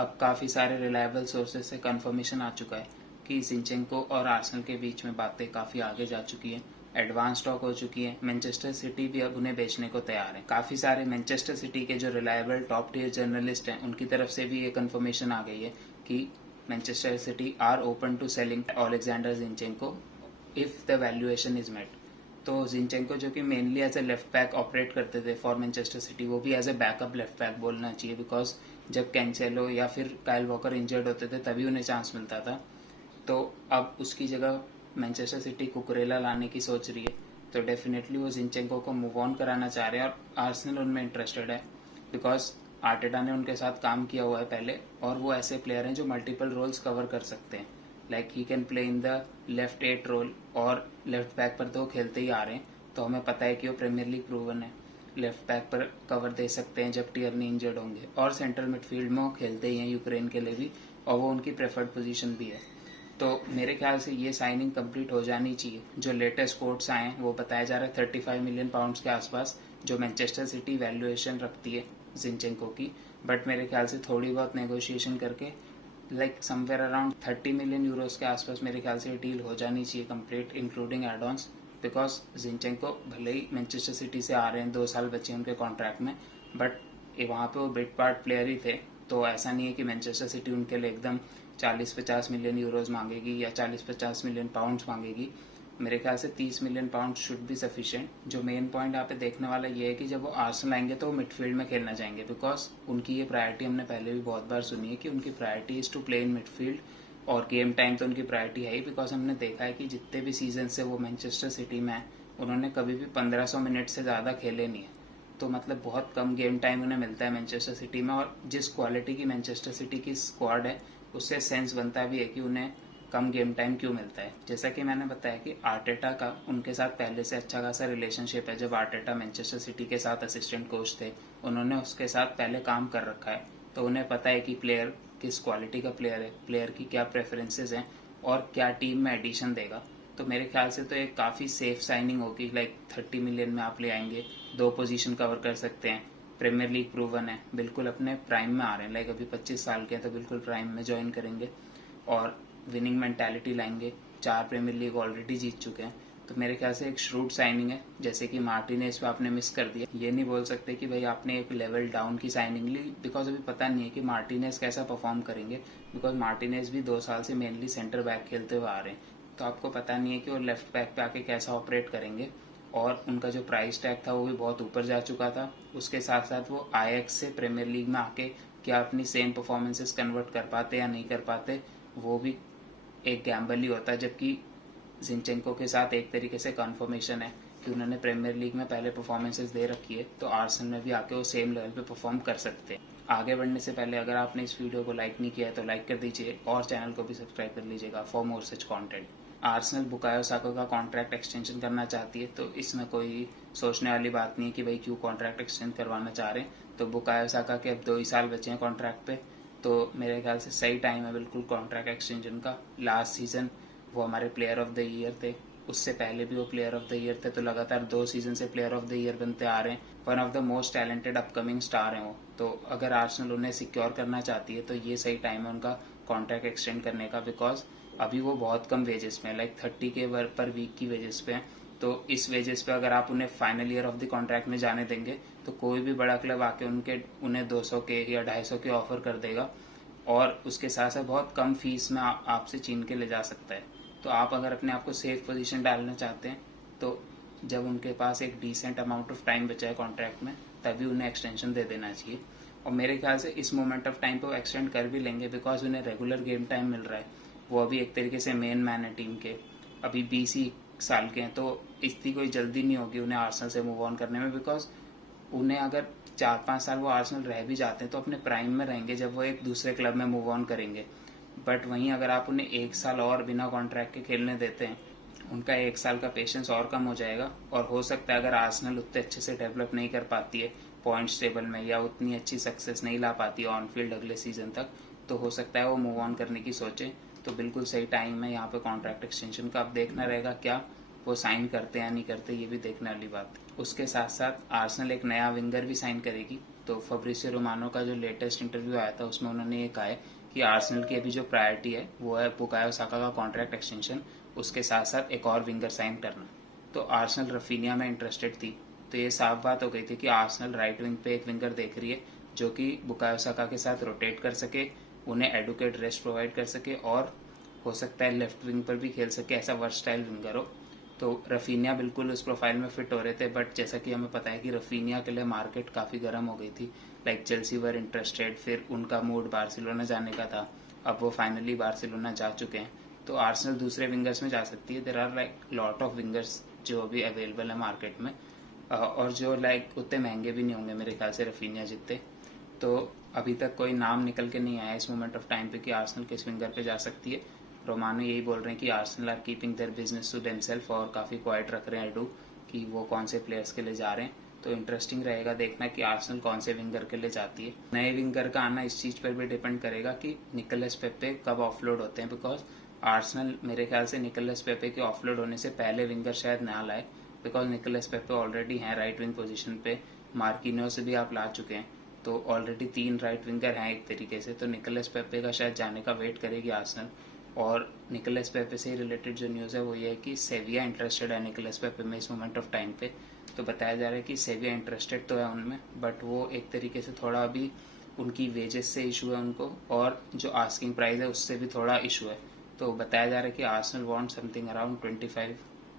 अब काफ़ी सारे रिलायबल सोर्सेज से कंफर्मेशन आ चुका है कि जिंचेंको और आर्सेनल के बीच में बातें काफ़ी आगे जा चुकी हैं, एडवांस टॉक हो चुकी है। मैनचेस्टर सिटी भी अब उन्हें बेचने को तैयार है। काफ़ी सारे मैनचेस्टर सिटी के जो रिलायबल टॉप टियर जर्नलिस्ट हैं उनकी तरफ से भी ये कंफर्मेशन आ गई है कि Manchester City are open to selling Oleksandr Zinchenko if the valuation is met. तो जिंचेंको जो कि mainly as a left back operate करते थे फॉर मैनचेस्टर सिटी, वो भी as a backup left back बोलना चाहिए, बिकॉज जब कैंसेलो या फिर काइल वॉकर इंजर्ड होते थे तभी उन्हें चांस मिलता था। तो अब उसकी जगह मैनचेस्टर सिटी कुकुरेला लाने की सोच रही है, तो डेफिनेटली वो जिंचेंको को मूव ऑन कराना चाह रहे हैं और आर्सेनल उनमें इंटरेस्टेड है, बिकॉज आर्टेटा ने उनके साथ काम किया हुआ है पहले और वो ऐसे प्लेयर हैं जो मल्टीपल रोल्स कवर कर सकते हैं। Like he can play in the left 8 role और लेफ्ट बैक पर तो खेलते ही आ रहे हैं, तो हमें पता है कि वो प्रीमियर लीग प्रूवन है। लेफ्ट बैक पर कवर दे सकते हैं जब टियरनी इंजर्ड होंगे, और सेंट्रल मिडफील्ड में वो खेलते ही हैं यूक्रेन के लिए भी, और वो उनकी प्रेफर्ड पोजीशन भी है। तो मेरे ख्याल से ये साइनिंग कंप्लीट हो जानी चाहिए। जो लेटेस्ट कोट्स आए हैं वो बताया जा रहा है 35 मिलियन पाउंड्स के आसपास जो मैनचेस्टर सिटी वैल्यूएशन रखती है जिंचेंको की, बट मेरे ख्याल से थोड़ी बहुत नेगोशिएशन करके like somewhere around 30 million euros के आसपास मेरे ख्याल से डील हो जानी चाहिए complete including add ons. Because Zinchenko भले ही मैनचेस्टर सिटी से आ रहे हैं, 2 साल बचे उनके कॉन्ट्रैक्ट में, बट वहाँ पे वो बिग पार्ट प्लेयर ही थे, तो ऐसा नहीं है कि मैनचेस्टर सिटी उनके लिए एकदम 40-50 मिलियन यूरोज मांगेगी या 40-50 मिलियन पाउंड्स मांगेगी। मेरे ख्याल से 30 million pound should be sufficient. जो मेन पॉइंट यहाँ पे देखने वाला ये है कि जब वो आर्सेनल आएंगे तो वो मिडफील्ड में खेलना चाहेंगे, बिकॉज उनकी ये प्रायोरिटी हमने पहले भी बहुत बार सुनी है कि उनकी priority is to play in midfield, और गेम टाइम तो उनकी प्रायोरिटी है ही, बिकॉज हमने देखा है कि जितने भी सीजन से वो मैनचेस्टर सिटी में है उन्होंने कभी भी 1500 मिनट से ज़्यादा खेले नहीं है। तो मतलब बहुत कम गेम टाइम उन्हें मिलता है मैनचेस्टर सिटी में, और जिस क्वालिटी की मैनचेस्टर सिटी की स्क्वाड है उससे सेंस बनता भी है कि उन्हें कम गेम टाइम क्यों मिलता है। जैसा कि मैंने बताया कि आर्टेटा का उनके साथ पहले से अच्छा खासा रिलेशनशिप है। जब आर्टेटा मैनचेस्टर सिटी के साथ असिस्टेंट कोच थे, उन्होंने उसके साथ पहले काम कर रखा है, तो उन्हें पता है कि प्लेयर किस क्वालिटी का प्लेयर है, प्लेयर की क्या प्रेफरेंसेज हैं और क्या टीम में एडिशन देगा। तो मेरे ख्याल से तो एक काफ़ी सेफ साइनिंग होगी। लाइक 30 मिलियन में आप ले आएंगे, 2 पोजीशन कवर कर सकते हैं, प्रीमियर लीग प्रूवन है, बिल्कुल अपने प्राइम में आ रहे हैं, लाइक अभी 25 साल के हैं तो बिल्कुल प्राइम में ज्वाइन करेंगे और विनिंग मेंटालिटी लाएंगे। 4 प्रीमियर लीग ऑलरेडी जीत चुके हैं, तो मेरे ख्याल से एक श्रूड साइनिंग है। जैसे कि मार्टिनेज पे आपने मिस कर दिया, ये नहीं बोल सकते कि भाई आपने एक लेवल डाउन की साइनिंग ली, बिकॉज अभी पता नहीं है कि मार्टिनेज कैसा परफॉर्म करेंगे, बिकॉज मार्टिनेज भी 2 साल से मेनली सेंटर बैक खेलते हुए आ रहे हैं, तो आपको पता नहीं है कि वो लेफ्ट बैक पे आके कैसा ऑपरेट करेंगे। और उनका जो प्राइस टैग था वो भी बहुत ऊपर जा चुका था। उसके साथ साथ वो आईएक्स से प्रीमियर लीग में आके क्या अपनी सेम परफॉर्मेंसेस कन्वर्ट कर पाते या नहीं कर पाते, वो भी एक गैम्बल ही होता है। जबकि जिंचेंको के साथ एक तरीके से कन्फर्मेशन है कि उन्होंने प्रीमियर लीग में पहले परफॉर्मेंसेस दे रखी है, तो आर्सेनल में भी आके वो सेम लेवल पे परफॉर्म कर सकते हैं। आगे बढ़ने से पहले अगर आपने इस वीडियो को लाइक नहीं किया है तो लाइक कर दीजिए और चैनल को भी सब्सक्राइब कर लीजिएगा for more such content. Arsenal Bukayo Saka का कॉन्ट्रैक्ट एक्सटेंशन करना चाहती है, तो इसमें कोई सोचने वाली बात नहीं है कि भाई क्यों कॉन्ट्रैक्ट एक्सटेंड करवाना चाह रहे हैं। तो बुकायो साका के अब 2 ही साल बचे हैं कॉन्ट्रैक्ट पे, तो मेरे ख्याल से सही टाइम है बिल्कुल कॉन्ट्रैक्ट एक्सटेंशन का। लास्ट सीजन वो हमारे प्लेयर ऑफ द ईयर थे, उससे पहले भी वो प्लेयर ऑफ द ईयर थे, तो लगातार 2 सीजन से प्लेयर ऑफ द ईयर बनते आ रहे हैं। One of the most talented upcoming star हैं वो, तो अगर आर्सेनल उन्हें सिक्योर करना चाहती है तो ये सही टाइम है उनका कॉन्ट्रैक्ट एक्सटेंड करने का, बिकॉज अभी वो बहुत कम वेजेस में, लाइक 30 के पर वीक की वेजेस पे हैं। तो इस वेजेस पे अगर आप उन्हें final year of the contract में जाने देंगे तो कोई भी बड़ा क्लब आके उन्हें 200 के या 250 के ऑफर कर देगा, और उसके साथ साथ बहुत कम फीस में आपसे छीन के ले जा सकता है। तो आप अगर अपने आप को सेफ पोजीशन डालना चाहते हैं तो जब उनके पास एक डिसेंट अमाउंट ऑफ टाइम बचा है कॉन्ट्रैक्ट में तभी उन्हें एक्सटेंशन दे देना चाहिए। और मेरे ख्याल से इस मोमेंट ऑफ टाइम पे वो एक्सटेंड कर भी लेंगे, बिकॉज उन्हें रेगुलर गेम टाइम मिल रहा है। वो अभी एक तरीके से मेन मैन है टीम के, अभी 20 ही साल के हैं, तो इतनी कोई जल्दी नहीं होगी उन्हें आर्सेनल से मूव ऑन करने में, बिकॉज उन्हें अगर 4-5 साल वो आर्सेनल रह भी जाते हैं तो अपने प्राइम में रहेंगे जब वो एक दूसरे क्लब में मूव ऑन करेंगे। बट वहीं अगर आप उन्हें 1 साल और बिना कॉन्ट्रैक्ट के खेलने देते हैं, उनका 1 साल का पेशेंस और कम हो जाएगा, और हो सकता है अगर आर्सेनल उतने अच्छे से डेवलप नहीं कर पाती है पॉइंट्स टेबल में या उतनी अच्छी सक्सेस नहीं ला पाती है ऑन फील्ड अगले सीजन तक, तो हो सकता है वो मूव ऑन करने की सोचे। तो बिल्कुल सही टाइम है यहाँ पे कॉन्ट्रैक्ट एक्सटेंशन का। अब देखना रहेगा क्या वो साइन करते हैं या नहीं करते, ये भी देखने वाली बात है। उसके साथ साथ आर्सेनल एक नया विंगर भी साइन करेगी। तो फब्रिसियो रोमानो का जो लेटेस्ट इंटरव्यू आया था उसमें उन्होंने ये कहा है कि आर्सेनल की अभी जो प्रायोरिटी है वो है बुकायो साका का कॉन्ट्रैक्ट एक्सटेंशन, उसके साथ साथ एक और विंगर साइन करना। तो आर्सेनल रफीनिया में इंटरेस्टेड थी। तो ये साफ बात हो गई थी कि आर्सेनल राइट विंग पे एक विंगर देख रही है जो कि बुकायो साका के साथ रोटेट कर सके, उन्हें एडुकेट रेस्ट प्रोवाइड कर सके और हो सकता है लेफ्ट विंग पर भी खेल सके, ऐसा वर्सटाइल विंगर हो। तो रफीनिया बिल्कुल उस प्रोफाइल में फिट हो रहे थे, बट जैसा कि हमें पता है कि रफीनिया के लिए मार्केट काफ़ी गर्म हो गई थी। लाइक चेल्सी वर इंटरेस्टेड, फिर उनका मूड बार्सिलोना जाने का था, अब वो फाइनली बार्सिलोना जा चुके हैं। तो आर्सेनल दूसरे विंगर्स में जा सकती है। There are like lot of wingers जो अभी अवेलेबल है मार्केट में, और जो लाइक उतने महंगे भी नहीं होंगे मेरे ख्याल से रफीनिया जितने। तो अभी तक कोई नाम निकल के नहीं आया इस मोमेंट ऑफ टाइम पे कि आर्सेनल किस विंगर पे जा सकती है। रोमानो यही बोल रहे हैं कि Arsenal are keeping their business to themselves, और काफ़ी क्वाइट रख रहे हैं एडू कि वो कौन से प्लेयर्स के लिए जा रहे हैं। तो इंटरेस्टिंग रहेगा देखना कि आर्सेनल कौन से विंगर के लिए जाती है। नए विंगर का आना इस चीज़ पर भी डिपेंड करेगा कि निकोलस पेपे कब ऑफलोड होते हैं, बिकॉज आर्सेनल मेरे ख्याल से निकोलस पेपे के ऑफलोड होने से पहले विंगर शायद ना लाए, बिकॉज निकोलस पेपे ऑलरेडी हैं राइट विंग पोजीशन पे। मार्किनो से भी आप ला चुके हैं, तो ऑलरेडी 3 राइट विंगर हैं एक तरीके से। तो निकोलस पेपे का शायद जाने का वेट करेगी आर्सेनल। और निकोलस पेपे से रिलेटेड जो न्यूज़ है वो ये है कि सेविया इंटरेस्टेड है निकोलस पेपे में इस मोमेंट ऑफ टाइम पे। तो बताया जा रहा है कि सेविया इंटरेस्टेड तो है उनमें, बट वो एक तरीके से थोड़ा अभी उनकी वेजेस से इशू है उनको, और जो आस्किंग प्राइस है उससे भी थोड़ा इशू है। तो बताया जा रहा है कि Arsenal want something around 25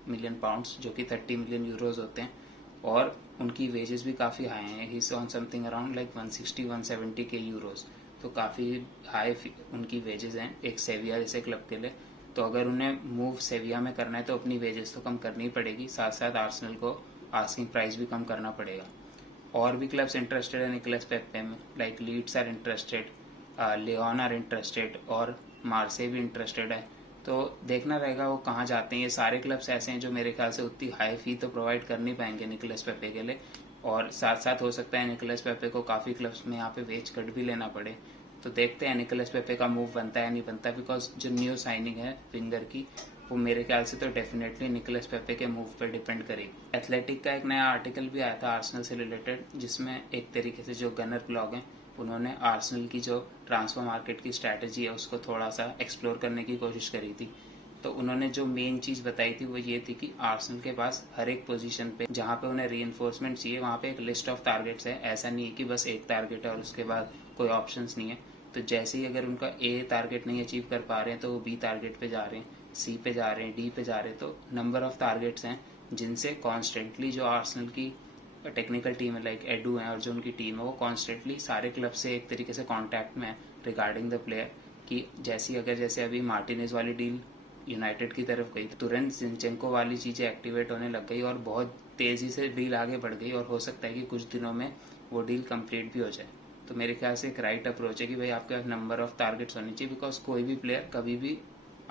million pounds, जो कि 30 मिलियन यूरोज होते हैं, और उनकी वेजेस भी काफ़ी हाई हैं। He is on something around like 160-170 के यूरोज। तो काफ़ी हाई उनकी वेजेस हैं एक सेविया जैसे क्लब के लिए। तो अगर उन्हें मूव सेविया में करना है तो अपनी वेजेस तो कम करनी ही पड़ेगी, साथ साथ आर्सेनल को आस्किंग प्राइस भी कम करना पड़ेगा। और भी क्लब्स इंटरेस्टेड है निकोलस पेपे में, like Leeds are interested, Lyon are interested, और मार्से भी इंटरेस्टेड है। तो देखना रहेगा वो कहाँ जाते हैं। ये सारे क्लब्स ऐसे हैं जो मेरे ख्याल से उतनी हाई फी तो प्रोवाइड कर नहीं पाएंगे निकोलस पेपे के लिए, और साथ साथ हो सकता है निकोलस पेपे को काफ़ी क्लब्स में यहाँ पे वेज कट भी लेना पड़े। तो देखते हैं निकोलस पेपे का मूव बनता है या नहीं बनता, बिकॉज जो न्यू साइनिंग है विंगर की वो मेरे ख्याल से तो डेफिनेटली निकोलस पेपे के मूव पर डिपेंड करेगी। एथलेटिक का एक नया आर्टिकल भी आया था आर्सेनल से रिलेटेड, जिसमें एक तरीके से जो गनर ब्लॉग हैं उन्होंने आर्सेनल की जो ट्रांसफर मार्केट की स्ट्रैटेजी है उसको थोड़ा सा एक्सप्लोर करने की कोशिश करी थी। तो उन्होंने जो मेन चीज़ बताई थी वो ये थी कि आर्सेनल के पास हर एक पोजीशन पे जहाँ पे उन्हें रीइंफोर्समेंट चाहिए वहाँ पे एक लिस्ट ऑफ टारगेट्स है। ऐसा नहीं है कि बस एक टारगेट है और उसके बाद कोई ऑप्शंस नहीं है। तो जैसे ही अगर उनका ए टारगेट नहीं अचीव कर पा रहे हैं तो वो बी टारगेट पे जा रहे हैं, सी पे जा रहे हैं, डी पे जा रहे हैं। तो नंबर ऑफ टारगेट्स हैं जिनसे कॉन्स्टेंटली जो आर्सेनल की टेक्निकल टीम है लाइक एडू है और जो उनकी टीम है वो कॉन्स्टेंटली सारे क्लब से एक तरीके से कॉन्टैक्ट में है रिगार्डिंग द प्लेयर। कि जैसे अभी मार्टिनेज वाली डील यूनाइटेड की तरफ गई, तुरंत जिनचेंको वाली चीज़ें एक्टिवेट होने लग गई और बहुत तेज़ी से डील आगे बढ़ गई, और हो सकता है कि कुछ दिनों में वो डील कंप्लीट भी हो जाए। तो मेरे ख्याल से एक राइट अप्रोच है कि भाई आपके पास नंबर ऑफ टारगेट्स होने चाहिए, बिकॉज कोई भी प्लेयर कभी भी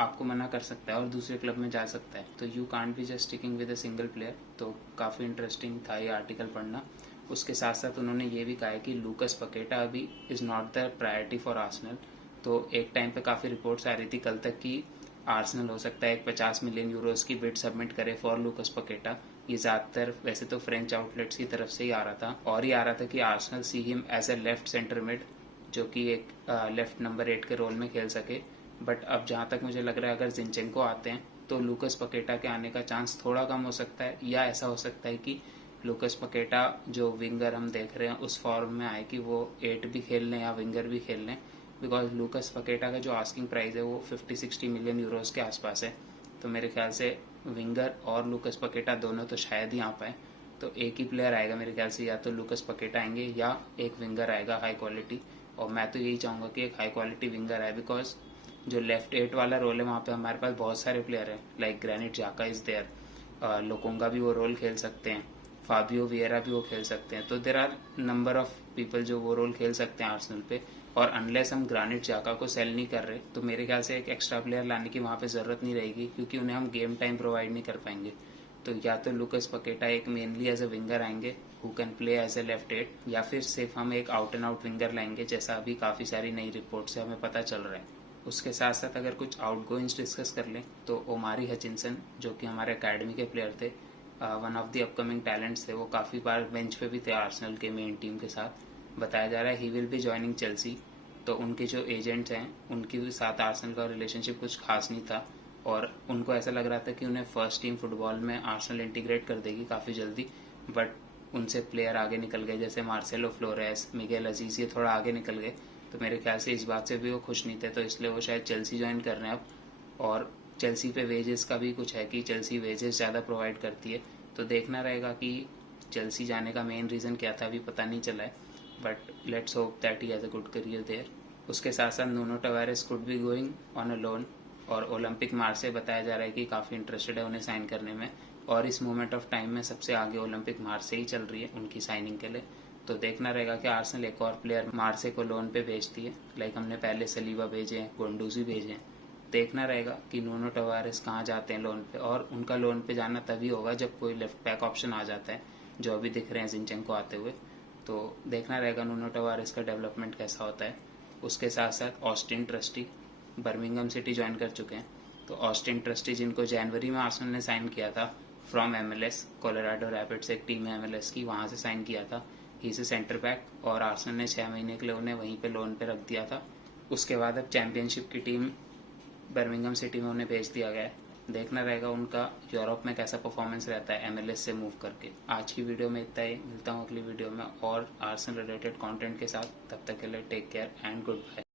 आपको मना कर सकता है और दूसरे क्लब में जा सकता है। तो you can't be just sticking with a single player. तो काफ़ी इंटरेस्टिंग था ये आर्टिकल पढ़ना। उसके साथ साथ उन्होंने ये भी कहा है कि लूकस पकेटा अभी is not the priority for Arsenal. तो एक टाइम पे काफ़ी रिपोर्ट्स आ रही थी कल तक कि आर्सेनल हो सकता है एक 50 मिलियन यूरोस की बिड सबमिट करे फॉर लूकस पकेटा। ये ज़्यादातर वैसे तो फ्रेंच आउटलेट्स की तरफ से ही आ रहा था, और ये आ रहा था कि Arsenal see him as a left centre mid, जो कि एक लेफ्ट नंबर 8 के रोल में खेल सके। बट अब जहाँ तक मुझे लग रहा है अगर जिनचेंको आते हैं तो लूकस पकेटा के आने का चांस थोड़ा कम हो सकता है, या ऐसा हो सकता है कि लूकस पकेटा जो विंगर हम देख रहे हैं उस फॉर्म में आए कि वो 8 भी खेल लें या विंगर भी खेल लें। बिकॉज लूकस पकेटा का जो आस्किंग प्राइस है वो 50-60 मिलियन यूरोस के आसपास है। तो मेरे ख्याल से विंगर और लूकस पकेटा दोनों तो शायद ही आ पाए। तो एक ही प्लेयर आएगा मेरे ख्याल से, या तो लूकस पकेटा आएंगे या एक विंगर आएगा हाई क्वालिटी। और मैं तो यही चाहूँगा कि एक हाई क्वालिटी विंगर आए, बिकॉज जो लेफ्ट 8 वाला रोल है वहाँ पे हमारे पास बहुत सारे प्लेयर हैं, लाइक ग्रैनिट जाका इज़ देयर, लोकोंगा भी वो रोल खेल सकते हैं, फाबियो वियरा भी वो खेल सकते हैं। तो there are number of people जो वो रोल खेल सकते हैं आर्सेनल पे। और अनलेस हम ग्रानिट जाका को सेल नहीं कर रहे तो मेरे ख्याल से एक एक्स्ट्रा प्लेयर लाने की वहाँ पे ज़रूरत नहीं रहेगी, क्योंकि उन्हें हम गेम टाइम प्रोवाइड नहीं कर पाएंगे। तो या तो लूकस पकेटा एक मेनली एज अ विंगर आएंगे who can play as a left 8, या फिर सिर्फ हम एक आउट एंड आउट विंगर लाएंगे, जैसा अभी काफ़ी सारी नई रिपोर्ट से हमें पता चल रहा है। उसके साथ साथ अगर कुछ आउटगोइंग्स डिस्कस कर लें तो ओमारी हचिनसन जो कि हमारे अकेडमी के प्लेयर थे, one of the upcoming talents थे, वो काफ़ी बार बेंच पे भी थे आर्सेनल के मेन टीम के साथ। बताया जा रहा है he will be joining Chelsea. तो उनके जो एजेंट्स हैं उनके साथ आर्सेनल का रिलेशनशिप कुछ खास नहीं था और उनको ऐसा लग रहा था कि उन्हें फर्स्ट टीम फुटबॉल में आर्सेनल इंटीग्रेट कर देगी काफ़ी जल्दी, बट उनसे प्लेयर आगे निकल गए जैसे मार्सेलो फ्लोरेस, मिगेल अजीज, ये थोड़ा आगे निकल गए। तो मेरे ख्याल से इस बात से भी वो खुश नहीं थे, तो इसलिए वो शायद चेल्सी ज्वाइन कर रहे हैं अब। और चेल्सी पे वेजेस का भी कुछ है कि चेल्सी वेजेस ज़्यादा प्रोवाइड करती है, तो देखना रहेगा कि चेल्सी जाने का मेन रीज़न क्या था, अभी पता नहीं चला है, but let's hope that he has a good career there. उसके साथ साथ Nuno Tavares could be going on a loan और ओलंपिक मार्से बताया जा रहा है कि काफ़ी इंटरेस्टेड है उन्हें साइन करने में, और इस मोमेंट ऑफ टाइम में सबसे आगे ओलंपिक मार्से ही चल रही है उनकी साइनिंग के लिए। तो देखना रहेगा कि आर्सेनल एक और प्लेयर मार्से को लोन पे भेजती है, लाइक हमने पहले सलीबा भेजे हैं, गुंडूजी भेजे हैं। देखना रहेगा कि नूनो टवारेस कहाँ जाते हैं लोन पे, और उनका लोन पे जाना तभी होगा जब कोई लेफ्ट बैक ऑप्शन आ जाता है, जो अभी दिख रहे हैं जिनचेंको आते हुए। तो देखना रहेगा नूनो टवारेस का डेवलपमेंट कैसा होता है। उसके साथ साथ Austin trustee Birmingham city join कर चुके हैं। तो ऑस्टिन ट्रस्टी जिनको जनवरी में आर्सेनल ने साइन किया था फ्रॉम MLS, कोलोराडो रैपिड्स एक टीम है MLS की, वहाँ से साइन किया था। ही से सेंटर बैक, और आर्सेनल ने 6 महीने के लिए उन्हें वहीं पे लोन पे रख दिया था। उसके बाद अब चैंपियनशिप की टीम बर्मिंघम सिटी में उन्हें भेज दिया गया है। देखना रहेगा उनका यूरोप में कैसा परफॉर्मेंस रहता है MLS से मूव करके। आज की वीडियो में इतना ही, मिलता हूँ अगली वीडियो में और आर्सेनल रिलेटेड कंटेंट के साथ। तब तक के लिए take care and good bye.